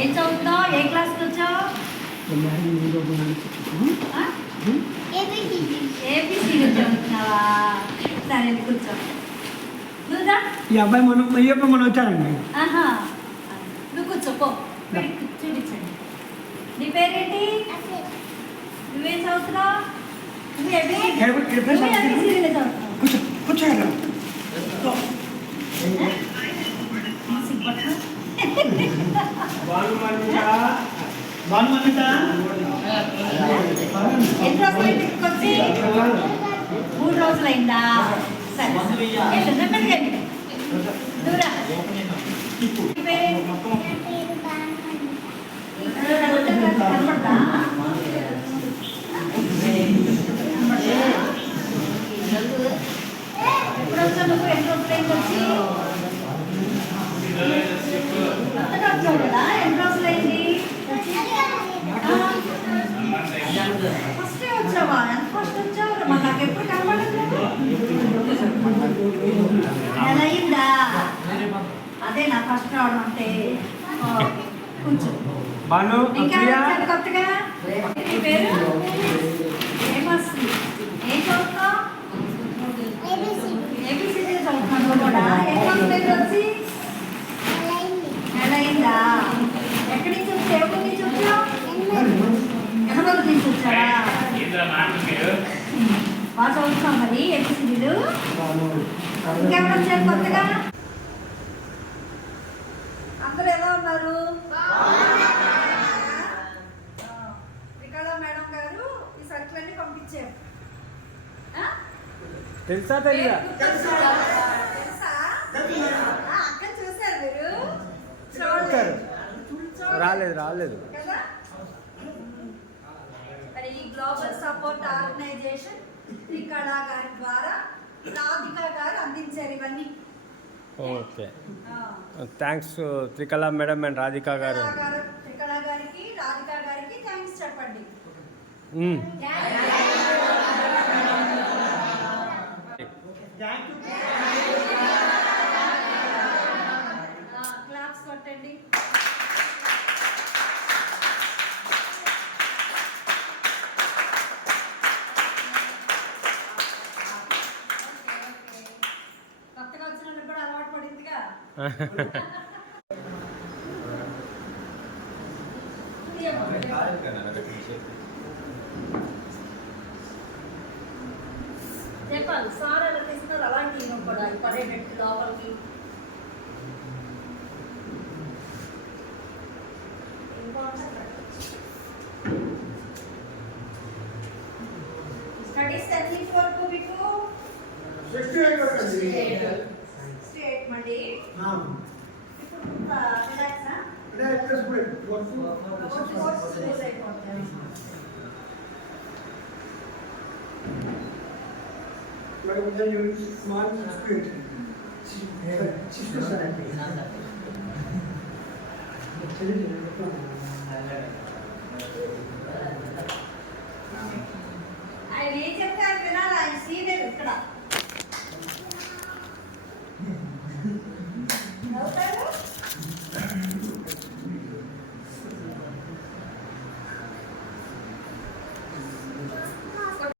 ఏం చదువుతున్నావు? ఏ క్లాస్కి వచ్చావు? ఏబిసిడి చదువుతున్నావా? సరే కూర్చో. నువ్వుదా? ఈ అబ్బాయి మనం వచ్చారండి. నువ్వు కూర్చోపో. చూపించండి. నీ పేరేంటి? నువ్వేం చదువుతున్నావు? నువ్వు ఏబిసిడి చదువుతున్నావు. కూర్చోండి. ఎన్ని రోజులైంది వచ్చి? 3 రోజులైందా? సరే మెల్లగండి. దూరా కనపడతా? ఎప్పుడు వచ్చావు నువ్వు? ఎన్ని రోజులైంది వచ్చి? కొత్తగా వచ్చావు కదా? ఎన్ని రోజులైంది? ఫస్టే వచ్చావా? ఎంత ఫస్ట్ వచ్చావు? మరి నాకు ఎప్పుడు కనపడదు. నెల అయిందా? అదే నా ఫస్ట్ రావడం అంటే. కొంచెం ఇంకా కొత్తగా నీ పేరు ఫేమస్. ఏం చదువుతావు? ఏబిసిడి చదువుతున్నావు కూడా. ఏ క్లాస్ వచ్చి? నెల అయిందా? ఎక్కడి నుంచి వచ్చి? ఏ ఊరి నుంచి వచ్చావు? ఎనభై నుంచి వచ్చారా? బాగా చదువుతున్నాం మరి ఏబిసిడీలు. ఇంకెక్కడ వచ్చారు కొత్తగా? అందరూ ఎలా ఉన్నారు? రికార్డా మేడం గారు ఈ సర్కులన్నీ పంపించారు. తెలుసా తెలియదా? తెలుసా? అక్క చూసారు మీరు? రాలేదు కదా. మరి ఈ గ్లోబల్ సపోర్ట్ ఆర్గనైజేషన్ త్రికళా గారి ద్వారా రాధిక గారు అందించారు ఇవన్నీ. Okay, thanks Trikala madam and Radhika గారు. త్రికళా గారికి రాధిక గారికి థ్యాంక్స్ చెప్పండి. క్లాప్స్ కొట్టండి. కొత్తగా వచ్చిన వాళ్ళకి కూడా అలవాటు పడిందిగా. చెప్పాలి సార్ ఎలా తీస్తున్నారు అలాంటి కూడా పడేటట్టు లోపలికి. స్టడీస్ ఎన్ని వరకు మీకు? స్టేట్ మళ్ళీ ఇప్పుడు రిలాక్సా? ఆయన ఏం చెప్తే ఆయన వినాలి. ఆయన సీనియర్ ఇక్కడ.